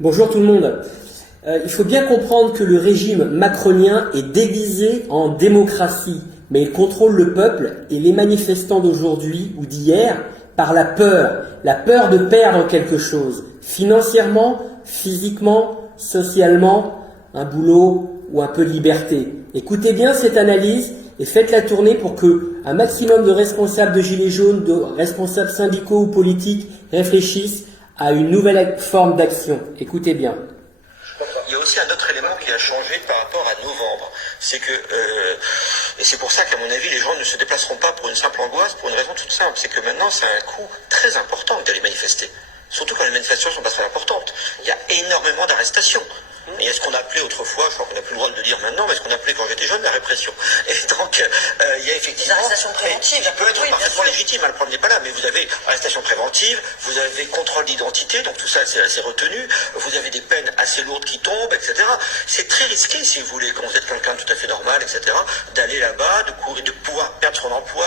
Bonjour tout le monde. Il faut bien comprendre que le régime macronien est déguisé en démocratie, mais il contrôle le peuple et les manifestants d'aujourd'hui ou d'hier par la peur de perdre quelque chose, financièrement, physiquement, socialement, un boulot ou un peu de liberté. Écoutez bien cette analyse et faites-la tourner pour que un maximum de responsables de Gilets jaunes, de responsables syndicaux ou politiques réfléchissent à une nouvelle forme d'action. Écoutez bien. Il y a aussi un autre élément qui a changé par rapport à novembre. C'est que, et c'est pour ça qu'à mon avis, les gens ne se déplaceront pas pour une simple angoisse, pour une raison toute simple. C'est que maintenant, c'est un coût très important d'aller manifester. Surtout quand les manifestations sont pas très importantes. Il y a énormément d'arrestations. Il y a ce qu'on appelait autrefois, je crois qu'on n'a plus le droit de le dire maintenant, mais ce qu'on appelait quand j'étais jeune la répression. Et donc, il y a effectivement... Des arrestations préventives. Qui peut être parfaitement légitime, le problème n'est pas là, mais vous avez arrestation préventive, vous avez contrôle d'identité, donc tout ça c'est assez retenu, vous avez des peines assez lourdes qui tombent, etc. C'est très risqué, si vous voulez, quand vous êtes quelqu'un de tout à fait normal, etc., d'aller là-bas, de courir, de pouvoir perdre son emploi,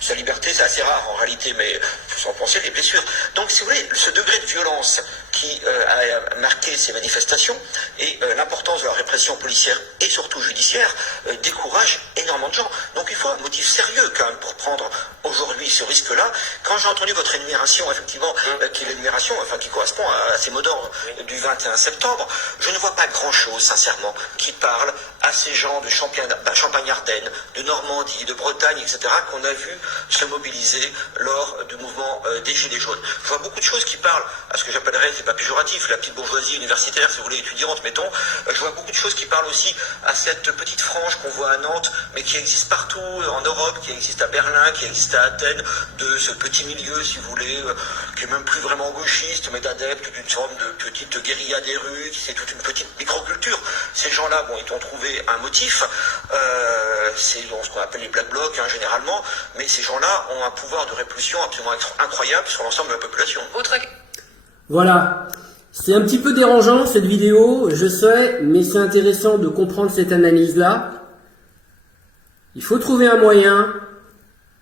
sa liberté, c'est assez rare en réalité, mais sans penser des blessures. Donc, si vous voulez, ce degré de violence qui a marqué ces manifestations et l'importance de la répression policière et surtout judiciaire décourage énormément de gens. Donc il faut un motif sérieux quand même pour prendre aujourd'hui ce risque-là. Quand j'ai entendu votre énumération, effectivement, qui est l'énumération, enfin qui correspond à ces mots d'ordre du 21 septembre, je ne vois pas grand-chose, sincèrement, qui parle à ces gens de Champagne-Ardenne, de Normandie, de Bretagne, etc., qu'on a vu se mobiliser lors du mouvement des Gilets jaunes. Je vois beaucoup de choses qui parlent à ce que j'appellerais, c'est pas péjoratif, la petite bourgeoisie universitaire, si vous voulez, étudiante, mettons. Je vois beaucoup de choses qui parlent aussi à cette petite frange qu'on voit à Nantes, mais qui existe partout en Europe, qui existe à Berlin, qui existe à Athènes, de ce petit milieu, si vous voulez, qui est même plus vraiment gauchiste, mais d'adeptes d'une forme de petite guérilla des rues, qui c'est toute une petite microculture. Ces gens-là, bon, ils ont trouvé un motif, c'est ce qu'on appelle les black blocs, hein, généralement, mais ces gens-là ont un pouvoir de répulsion absolument incroyable sur l'ensemble de la population. Voilà. C'est un petit peu dérangeant cette vidéo, je sais, mais c'est intéressant de comprendre cette analyse-là. Il faut trouver un moyen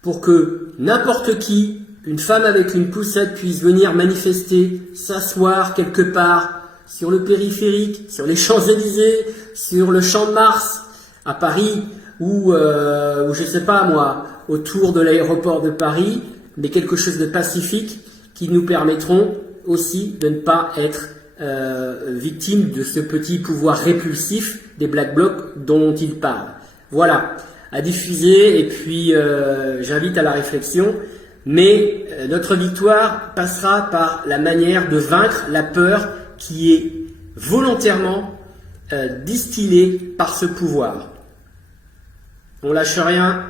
pour que n'importe qui, une femme avec une poussette, puisse venir manifester, s'asseoir quelque part sur le périphérique, sur les Champs-Élysées, sur le Champ de Mars, à Paris, ou je sais pas moi, autour de l'aéroport de Paris, mais quelque chose de pacifique qui nous permettront aussi de ne pas être victime de ce petit pouvoir répulsif des Black Blocs dont il parle. Voilà, à diffuser et puis j'invite à la réflexion, mais notre victoire passera par la manière de vaincre la peur qui est volontairement distillée par ce pouvoir. On lâche rien.